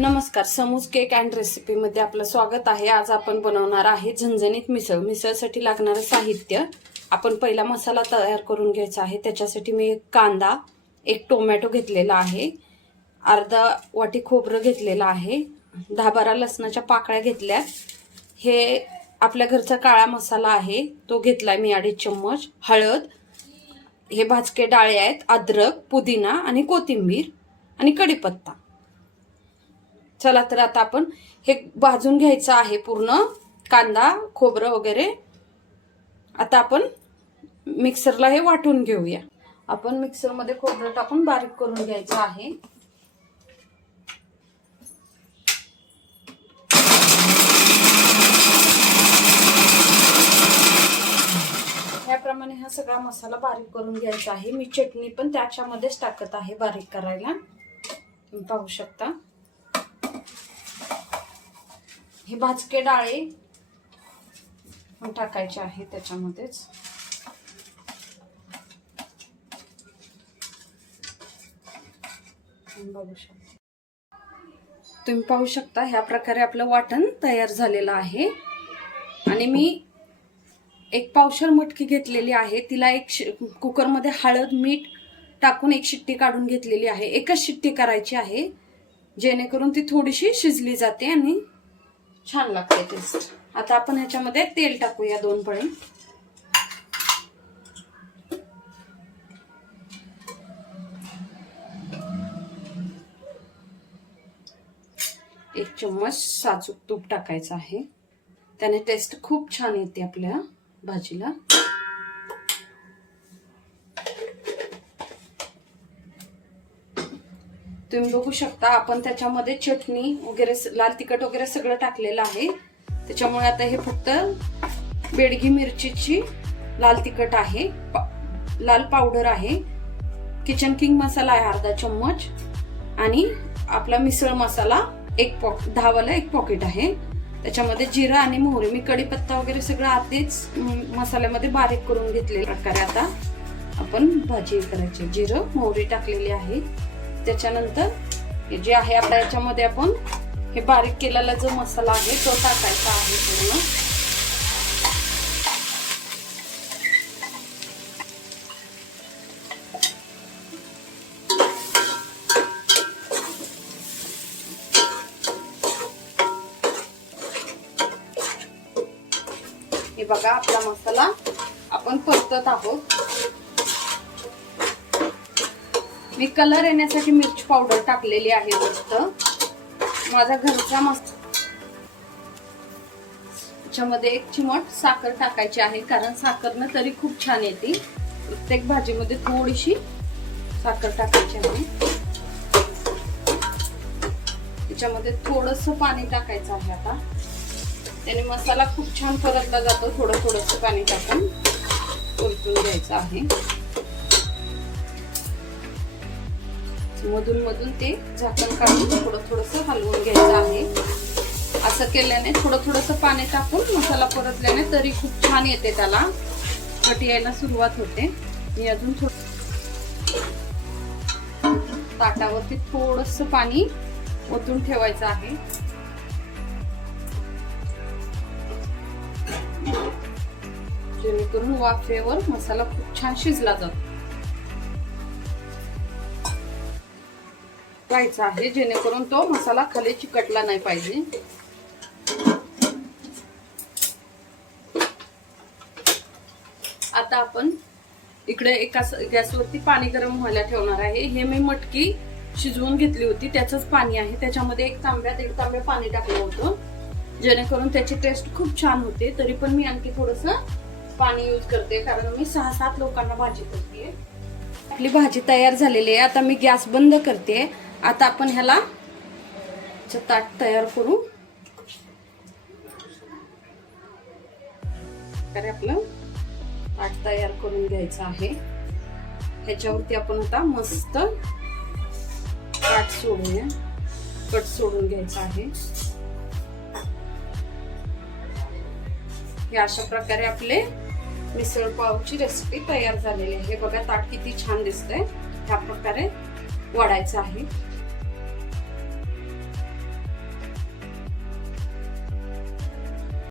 नमस्कार, समूज cake and recipe मध्ये आपलं स्वागत आहे। आज आपण बनवणार आहे झणझणीत मिसळ। मिसळसाठी लागणारे साहित्य आपण पहिला मसाला तयार करून घ्यायचा आहे। त्याच्यासाठी मी एक कांदा, एक टोमॅटो घेतलेला आहे, अर्धा वाटी खोबरं घेतलेला आहे, 10-12 लसणाच्या पाकळ्या घेतल्या। हे आपल्या घरचा काळा मसाला आहे तो घेतलाय मी 2.5 चम्मच। हळद, हे भाजके डाळे आहेत, अद्रक, पुदिना आणि कोथिंबीर आणि कढीपत्ता। चला तर आता आपण हे भाजून घ्यायचं आहे पूर्ण कांदा, खोबरं वगैरे। आता आपण मिक्सरला हे वाटून घेऊया। आपण मिक्सर मध्ये खोबरं टाकून बारीक करून घ्यायचं आहे। याप्रमाणे हा सगळा मसाला बारीक करून घ्यायचा आहे। मी चटणी पण त्याच्यामध्येच टाकत आहे बारीक करायला, तुम्ही पाहू शकता। हे भाजके डाळे टाकायचे आहे त्याच्यामध्येच। बघू शकता, तुम्ही पाहू शकता ह्या प्रकारे आपलं वाटण तयार झालेलं आहे। आणि मी एक पावशर मटकी घेतलेली आहे, तिला एक कुकर मध्ये हळद मीठ टाकून एक शिट्टी काढून घेतलेली आहे। एकच शिट्टी करायची आहे जेणेकरून ती थोडीशी शिजली जाते आणि छान लागते टेस्ट। आता आपण ह्याच्यामध्ये तेल टाकूया 2 पळी। एक चम्मच साजूक तूप टाकायचं आहे, त्याने टेस्ट खूप छान येते आपल्या भाजीला। तुम्ही बघू शकता आपण त्याच्यामध्ये चटणी वगैरे, लाल तिखट वगैरे सगळं टाकलेलं आहे। त्याच्यामुळे आता हे फक्त बेडगी मिरचीची लाल तिखट आहे, लाल पावडर आहे, किचन किंग मसाला आहे अर्धा चम्मच, आणि आपला मिसळ मसाला 10 वाला एक पॉकेट आहे। त्याच्यामध्ये जिरा आणि मोहरी, मी कढीपत्ता वगैरे सगळं आधीच मसाल्यामध्ये बारीक करून घेतलेल्या प्रकारे आता आपण भाजी करायची। जिरं मोहरी टाकलेली आहे। त्याच्यानंतर हे जे आहे आपल्या याच्यामध्ये आपण हे बारीक केलेला जो मसाला आहे तो टाकायचा आहे पूर्ण। हे बघा आपला मसाला आपण परतत आहोत। मी कलर येण्यासाठी मिरची पावडर टाकलेली आहे मस्त, माझा घरचा मस्त। त्याच्यामध्ये 1 चिमट साखर टाकायची आहे, कारण साखरनं तरी खूप छान येते। प्रत्येक भाजीमध्ये थोडीशी साखर टाकायची आहे। त्याच्यामध्ये थोडंसं पाणी टाकायचं आहे आता, त्याने मसाला खूप छान परतला जातो। थोडंसं पाणी टाकून परतून घ्यायचं आहे। मधून ते झाकण काढून थोडंसं हलवून घ्यायचं आहे। असं केल्याने थोडंसं पाणी टाकून मसाला परतल्याने तरी खूप छान येते, त्याला कट यायला सुरुवात होते। मी अजून ताटावरती थोडंसं पाणी ओतून ठेवायचं आहे, जेणेकरून वाफेवर मसाला खूप छान शिजला जातो आहे, जेणेकरून तो मसाला खाली चिकटला नाही पाहिजे। आता आपण इकडे एका गॅसवरती पाणी गरम व्हायला ठेवणार आहे। हे मी मटकी शिजवून घेतली होती, त्याचंच पाणी आहे। त्याच्यामध्ये 1 तांब्या पाणी टाकलं होतं, जेणेकरून त्याची टेस्ट खूप छान होते। तरी पण मी आणखी थोडंसं पाणी यूज करते, कारण मी 6-7 लोकांना भाजी करते। आपली भाजी तयार झालेली आहे। आता मी गॅस बंद करते। आता आपण ह्याला ताट तयार करू। आपलं ताट तयार करून घ्यायचं आहे। ह्याच्यावरती आपण आता मस्त ताट सोडूया, कट सोडून घ्यायचं आहे। हे अशा प्रकारे आपले मिसळ पावची रेसिपी तयार झालेली आहे। बघा ताट किती छान दिसतंय, ह्या प्रकारे वाढायचं आहे।